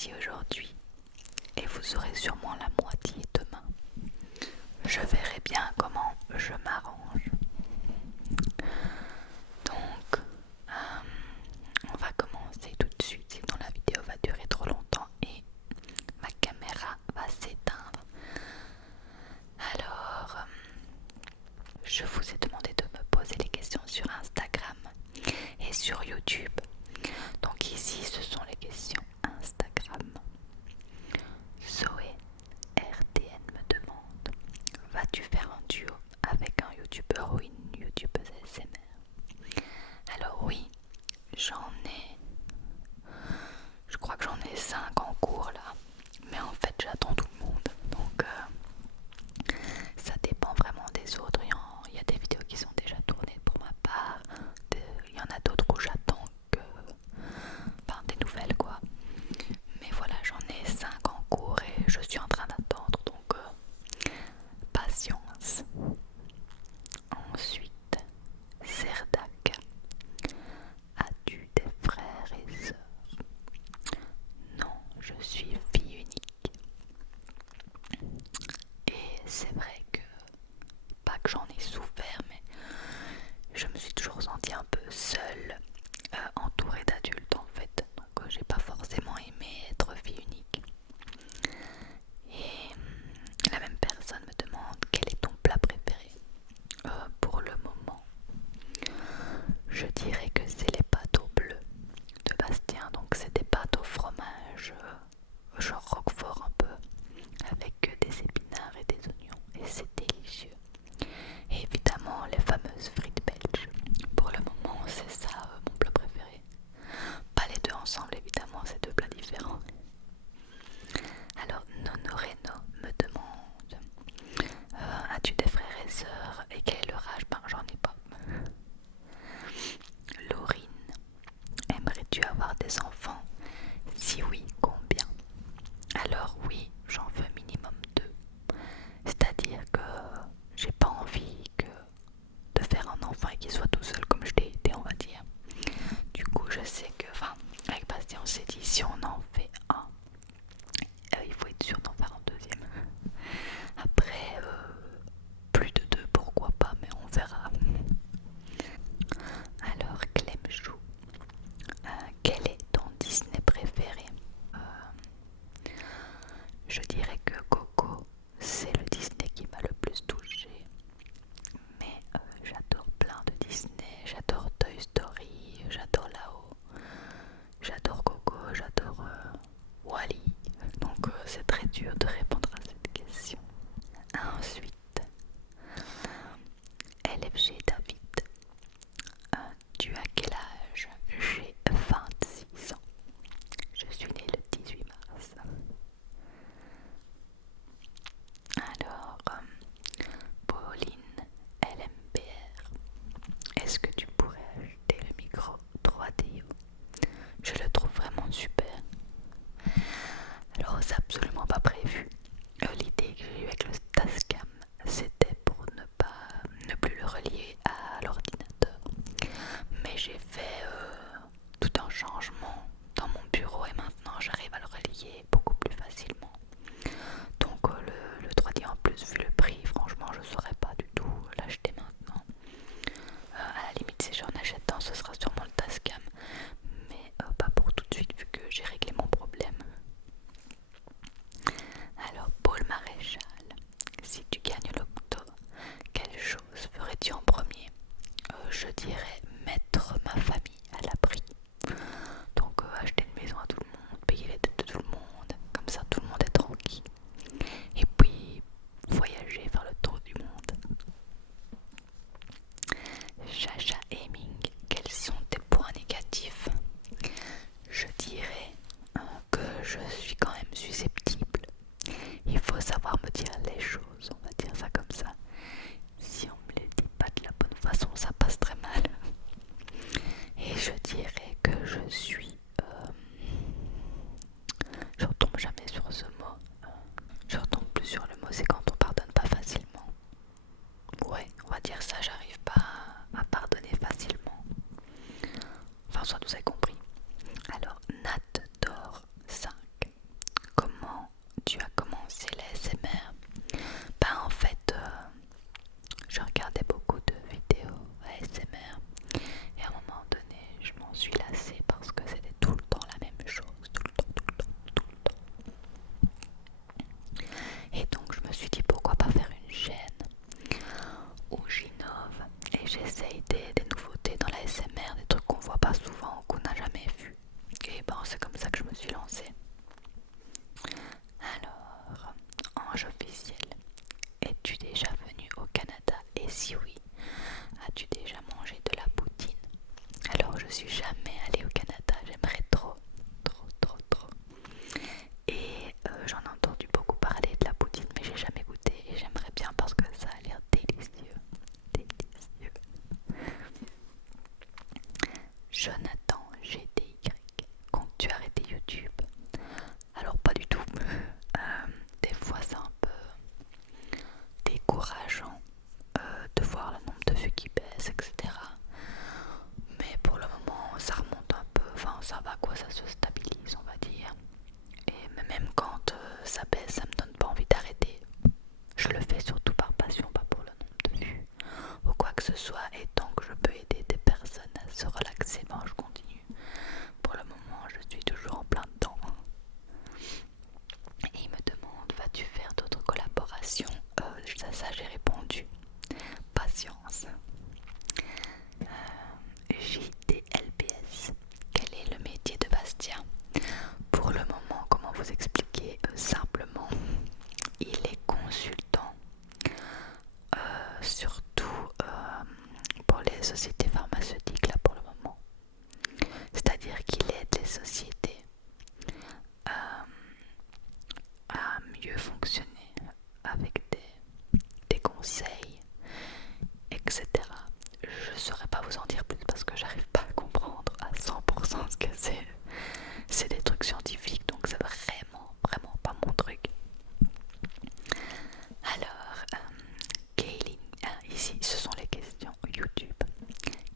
moitié aujourd'hui et vous aurez sûrement la moitié demain. Je verrai bien comment je m'arrange. Donc, on va commencer tout de suite, sinon la vidéo va durer trop longtemps et ma caméra va s'éteindre. Alors, je vous ai demandé de me poser les questions sur Instagram et sur YouTube. Donc ici, ce sont les questions Instagram. Zoé RTN me demande: vas-tu faire un duo avec un youtubeur ou une youtubeuse ASMR? Alors oui, je crois que j'en ai 5 en cours là, mais en fait j'attends tout le monde, donc ça dépend vraiment des autres. Il y a des vidéos qui sont déjà tournées pour ma part, il y en a d'autres où j'attends des nouvelles quoi. Mais voilà, j'en ai 5 en cours et je suis en train d'attendre, donc patience. Ensuite, Serdak: as-tu des frères et sœurs? Non, je suis fille unique. Et c'est vrai que, pas que j'en ai souffert, mais je me suis toujours sentie un peu seule, entourée d'adultes en fait. Donc j'ai pas forcément aimé être fille unique. Et la même personne me demande: quel est ton plat préféré? Pour le moment, je dirais que c'est les pâtes au bleu de Bastien. Donc c'est des pâtes au fromage, genre roquefort un peu, avec des épinards et des oignons, et c'est délicieux. Et évidemment les fameuses frites belges. Pour le moment c'est ça mon plat préféré. Pas les deux ensemble évidemment, c'est deux plats différents. Alors Nono Reno me demande: as-tu des frères et sœurs et quel est leur âge? Ben j'en ai pas. Laurine: aimerais-tu avoir des enfants? Si oui, combien? Alors oui, j'en veux minimum 2. C'est-à-dire que j'ai pas envie de faire un enfant et qu'il soit tout seul comme je l'ai été, on va dire. Du coup, je sais que, avec Bastien, on s'est dit, si on en fait un, il faut être sûr d'en faire un deuxième. Après, plus de 2, pourquoi pas, mais on verra. Alors, Clem Chou: quel est ton Disney préféré? c'est comme ça que je me suis lancée. Alors, ange officiel, es-tu déjà venu au Canada? Et si oui, as-tu déjà mangé de la poutine? Alors, je suis jamais allée au Canada, j'aimerais trop, trop, trop, trop. Et j'en ai entendu beaucoup parler de la poutine, mais j'ai jamais goûté et j'aimerais bien parce que ça a l'air délicieux, délicieux. Jonathan GDY, comptes-tu arrêter YouTube? Alors pas du tout. Des fois c'est un peu décourageant de voir le nombre de vues qui baisse, etc. Mais pour le moment ça remonte un peu, enfin ça va quoi, ça se stabilise on va dire. Et même quand ça baisse, ça me donne pas envie d'arrêter. Je le fais surtout par passion, pas pour le nombre de vues ou quoi que ce soit. Et tant que je peux aider des personnes à se relaxer, ben je continue. Pour le moment, je suis toujours en plein dedans. Et il me demande, vas-tu faire d'autres collaborations? Ça j'ai répondu. Patience. JDLBS. Quel est le métier de Bastien? Pour le moment, comment vous expliquer simplement, il est consultant, surtout pour les sociétés pharmaceutiques là pour le moment. C'est-à-dire qu'il aide les sociétés à mieux fonctionner avec des conseils, etc. Je ne saurais pas vous en dire plus parce que j'arrive pas à comprendre à 100% ce que c'est. C'est des trucs scientifiques, donc c'est vraiment, vraiment pas mon truc. Alors, Kaylin, ici ce sont les questions YouTube.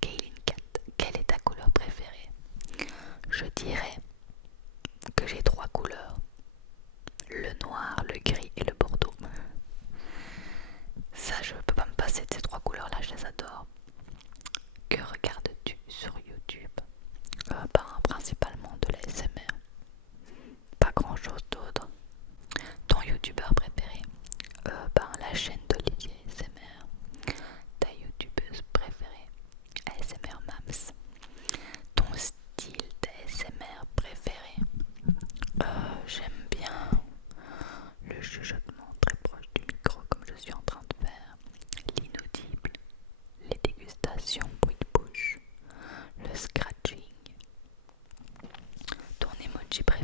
Kaylin 4, quelle est ta couleur préférée? Je dirais que j'ai 3 couleurs: le noir, le gris et le bordeaux. Ça, je peux pas me passer de ces 3 couleurs là, je les adore. Que regardes-tu sur YouTube? Principalement de la l'ASMR, pas grand chose d'autre. Ton youtubeur préféré? La chaîne d'Olivier ASMR. Ta youtubeuse préférée? ASMR Mams. Ton style d'ASMR préféré? J'aime bien le chuchotement très proche du micro comme je suis en train de faire, l'inaudible, les dégustations, bruit de bouche, le scratching. Ton emoji préféré?